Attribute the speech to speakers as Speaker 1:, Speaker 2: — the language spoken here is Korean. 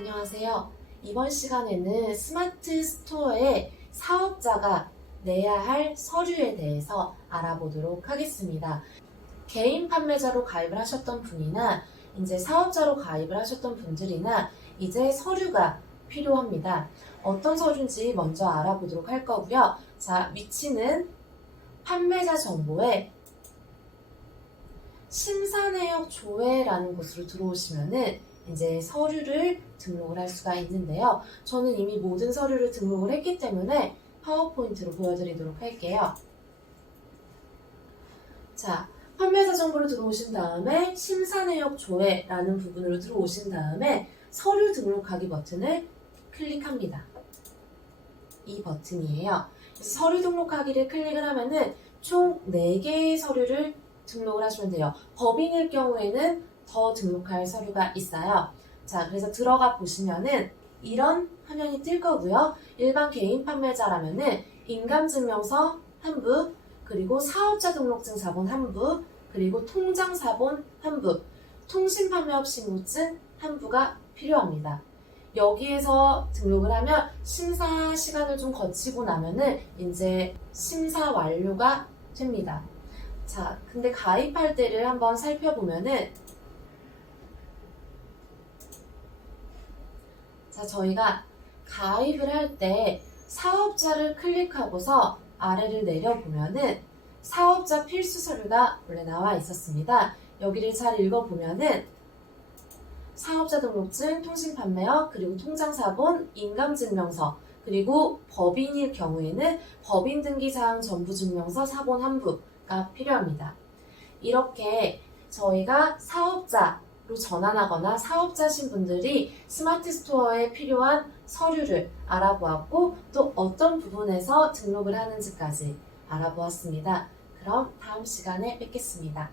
Speaker 1: 안녕하세요. 이번 시간에는 스마트 스토어의 사업자가 내야 할 서류에 대해서 알아보도록 하겠습니다. 개인 판매자로 가입을 하셨던 분이나 이제 사업자로 가입을 하셨던 분들이나 이제 서류가 필요합니다. 어떤 서류인지 먼저 알아보도록 할 거고요. 자, 위치는 판매자 정보에 심사 내역 조회라는 곳으로 들어오시면은 이제 서류를 등록을 할 수가 있는데요. 저는 이미 모든 서류를 등록을 했기 때문에 파워포인트로 보여드리도록 할게요. 자, 판매자 정보로 들어오신 다음에 심사 내역 조회라는 부분으로 들어오신 다음에 서류 등록하기 버튼을 클릭합니다. 이 버튼이에요. 서류 등록하기를 클릭을 하면은 총 4개의 서류를 등록을 하시면 돼요. 법인일 경우에는 더 등록할 서류가 있어요. 자, 그래서 들어가 보시면은 이런 화면이 뜰 거고요. 일반 개인 판매자라면은 인감증명서 한 부, 그리고 사업자 등록증 사본 한 부, 그리고 통장 사본 한 부, 통신 판매업 신고증 한 부가 필요합니다. 여기에서 등록을 하면 심사 시간을 좀 거치고 나면은 이제 심사 완료가 됩니다. 자, 근데 가입할 때를 한번 살펴보면은 자, 저희가 가입을 할 때 사업자를 클릭하고서 아래를 내려보면은 사업자 필수 서류가 원래 나와 있었습니다. 여기를 잘 읽어보면은 사업자 등록증, 통신 판매업, 그리고 통장 사본, 인감 증명서, 그리고 법인일 경우에는 법인 등기 사항 전부 증명서 사본 한 부가 필요합니다. 이렇게 저희가 사업자 로 전환하거나 사업자신 분들이 스마트 스토어에 필요한 서류를 알아보았고 또 어떤 부분에서 등록을 하는지까지 알아보았습니다. 그럼 다음 시간에 뵙겠습니다.